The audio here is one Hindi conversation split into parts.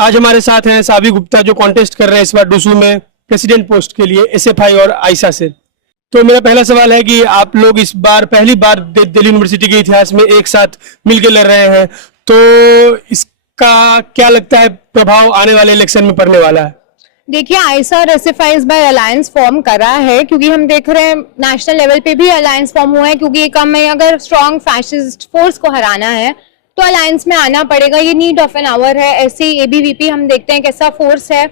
आज हमारे साथ हैं सावी गुप्ता जो कॉन्टेस्ट कर रहे हैं इस बार डूसू में प्रेसिडेंट पोस्ट के लिए एसएफआई और आयशा से। तो मेरा पहला सवाल है कि आप लोग इस बार पहली बार दिल्ली यूनिवर्सिटी के इतिहास में एक साथ मिलकर लड़ रहे हैं, तो इसका क्या लगता है प्रभाव आने वाले इलेक्शन में पड़ने वाला है? देखिए, आयशा और एसएफआई इस बार अलायंस फॉर्म करा है क्योंकि हम देख रहे हैं नेशनल लेवल पे भी अलायंस फॉर्म हुआ है, क्योंकि एक हमें अगर स्ट्रॉन्ग फैसिस्ट फोर्स को हराना है तो अलायंस में आना पड़ेगा। ये नीड ऑफ एन आवर है। ऐसे ही एबीवीपी हम देखते हैं कैसा फोर्स है।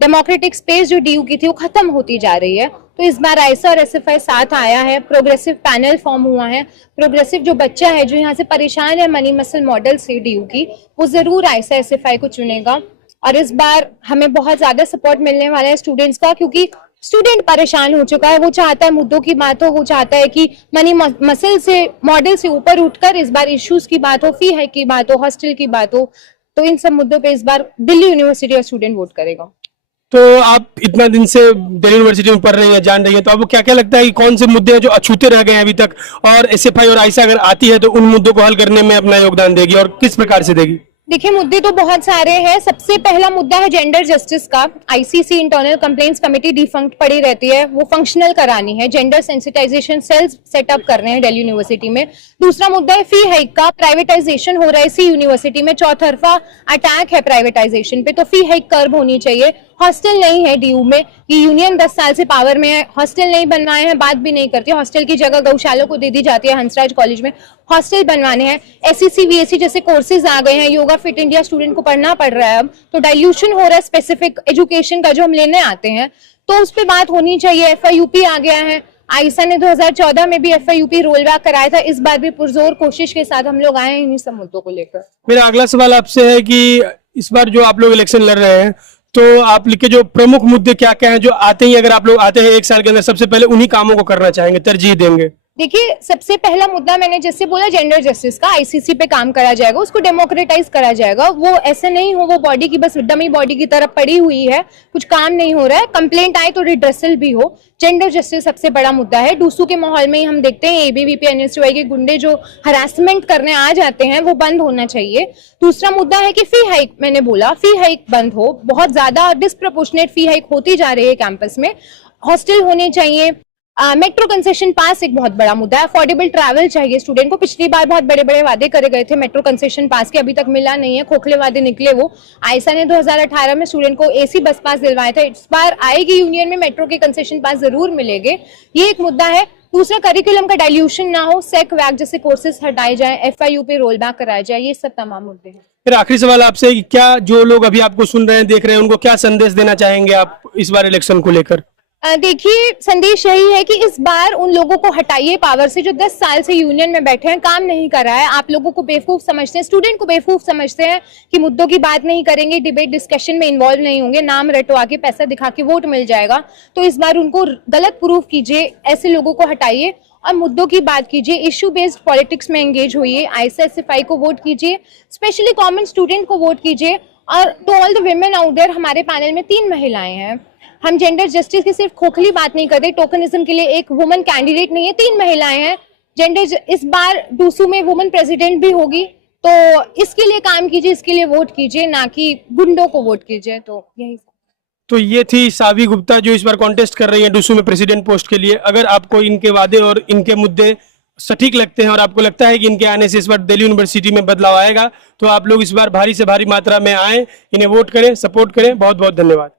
डेमोक्रेटिक स्पेस जो डीयू की थी वो खत्म होती जा रही है, तो इस बार आयशा और एसएफआई साथ आया है। प्रोग्रेसिव पैनल फॉर्म हुआ है। प्रोग्रेसिव जो बच्चा है जो यहाँ से परेशान है मनी मसल मॉडल से डीयू की, वो जरूर आयशा एसएफआई को चुनेगा। और इस बार हमें बहुत ज्यादा सपोर्ट मिलने वाला है स्टूडेंट्स का, क्योंकि स्टूडेंट परेशान हो चुका है। वो चाहता है मुद्दों की बात हो, वो चाहता है कि मनी मसल से मॉडल से ऊपर उठकर इस बार इश्यूज की बात हो, फी हाइक की बात हो, हॉस्टल की बात हो। तो इन सब मुद्दों पे इस बार दिल्ली यूनिवर्सिटी का स्टूडेंट वोट करेगा। तो आप इतना दिन से दिल्ली यूनिवर्सिटी में पढ़ रही हैं, जान रही हैं, तो आपको क्या क्या लगता है कि कौन से मुद्दे हैं जो अछूते रह गए हैं अभी तक, और एसएफआई और आयशा अगर आती है तो उन मुद्दों को हल करने में अपना योगदान देगी और किस प्रकार से देगी? देखिए, मुद्दे तो बहुत सारे हैं। सबसे पहला मुद्दा है जेंडर जस्टिस का। ICC internal complaints committee defunct पड़ी रहती है, वो फंक्शनल करानी है। जेंडर सेंसिटाइजेशन सेल्स सेटअप करने हैं दिल्ली यूनिवर्सिटी में। दूसरा मुद्दा है फी हाइक का। प्राइवेटाइजेशन हो रहा है इसी यूनिवर्सिटी में, चौतरफा अटैक है प्राइवेटाइजेशन पे, तो फी हाइक कर्ब होनी चाहिए। हॉस्टल नहीं है डीयू में, ये यूनियन 10 साल से पावर में है, हॉस्टल नहीं बनवाए हैं, बात भी नहीं करती। हॉस्टल की जगह गौशालों को दे दी जाती है। हंसराज कॉलेज में हॉस्टल बनवाने हैं। एसईसी वीएससी जैसे कोर्सेज आ गए हैं। योगा फिट इंडिया स्टूडेंट को पढ़ना पड़ रहा है अब, तो डाइल्यूशन हो रहा है स्पेसिफिक एजुकेशन का जो हम लेने आते हैं, तो उस पर बात होनी चाहिए। एफआईयूपी आ गया है। आयशा ने 2014 में भी एफआईयूपी रोल बैक कराया था। इस बार भी पुरजोर कोशिश के साथ हम लोग आए हैं इन्हीं सब मुद्दों को लेकर। मेरा अगला सवाल आपसे है कि इस बार जो आप लोग इलेक्शन लड़ रहे हैं, तो आप लिखे जो प्रमुख मुद्दे क्या क्या हैं जो आते ही, अगर आप लोग आते हैं एक साल के अंदर, सबसे पहले उन्हीं कामों को करना चाहेंगे, तरजीह देंगे? देखिए, सबसे पहला मुद्दा मैंने जैसे बोला जेंडर जस्टिस का। आईसीसी पे काम करा जाएगा, उसको डेमोक्रेटाइज करा जाएगा। वो ऐसे नहीं हो वो बॉडी की बस डमी बॉडी की तरफ पड़ी हुई है, कुछ काम नहीं हो रहा है। कंप्लेंट आए तो रिड्रेसल भी हो। जेंडर जस्टिस सबसे बड़ा मुद्दा है। डूसू के माहौल में ही हम देखते हैं एबीवीपी एनएसयूआई के गुंडे जो हरासमेंट करने आ जाते हैं, वो बंद होना चाहिए। दूसरा मुद्दा है कि फी हाइक, मैंने बोला फी हाइक बंद हो। बहुत ज्यादा डिस्प्रपोर्शनेट फी हाइक होती जा रही है कैंपस में। हॉस्टल होने चाहिए। मेट्रो कंसेशन पास एक बहुत बड़ा मुद्दा है। अफोर्डेबल ट्रैवल चाहिए स्टूडेंट को। पिछली बार बहुत बड़े बड़े वादे करे गए थे मेट्रो कंसेशन पास के, अभी तक मिला नहीं है, खोखले वादे निकले वो। आयशा ने 2018 में स्टूडेंट को एसी बस पास दिलवाए थे। इस बार आएगी यूनियन में मेट्रो के कंसेशन पास जरूर मिलेंगे, ये एक मुद्दा है। दूसरा, करिकुलम का डाइल्यूशन ना हो, सेक वैक जैसे कोर्सेज हटाए जाए, एफआईयू पे रोल बैक कराया जाए, ये सब तमाम मुद्दे हैं। फिर आखिरी सवाल आपसे कि क्या जो लोग अभी आपको सुन रहे हैं, देख रहे हैं, उनको क्या संदेश देना चाहेंगे आप इस बार इलेक्शन को लेकर? देखिए, संदेश यही है कि इस बार उन लोगों को हटाइए पावर से जो 10 साल से यूनियन में बैठे हैं, काम नहीं कर रहा है। आप लोगों को बेवकूफ समझते हैं, स्टूडेंट को बेवकूफ समझते हैं कि मुद्दों की बात नहीं करेंगे, डिबेट डिस्कशन में इन्वॉल्व नहीं होंगे, नाम रटवा के पैसा दिखा के वोट मिल जाएगा। तो इस बार उनको गलत प्रूफ कीजिए, ऐसे लोगों को हटाइए और मुद्दों की बात कीजिए। इश्यू बेस्ड पॉलिटिक्स में एंगेज होइए। आयशा एसएफआई को वोट कीजिए, स्पेशली कॉमन स्टूडेंट को वोट कीजिए। और to all the women out there, हमारे पैनल में 3 महिलाएं हैं। हम जेंडर जस्टिस की सिर्फ खोखली बात नहीं करते, टोकनिज्म के लिए एक वुमन कैंडिडेट नहीं है, 3 महिलाएं हैं। जेंडर इस बार डूसू में वुमन प्रेसिडेंट भी होगी, तो इसके लिए काम कीजिए, इसके लिए वोट कीजिए, ना कि गुंडों को वोट कीजिए। तो यही। तो ये थी सावी गुप्ता जो इस बार कॉन्टेस्ट कर रही है डूसू में प्रेसिडेंट पोस्ट के लिए। अगर आपको इनके वादे और इनके मुद्दे सटीक लगते हैं और आपको लगता है कि इनके आने से इस बार दिल्ली यूनिवर्सिटी में बदलाव आएगा, तो आप लोग इस बार भारी से भारी मात्रा में आए, इन्हें वोट करें, सपोर्ट करें। बहुत बहुत धन्यवाद।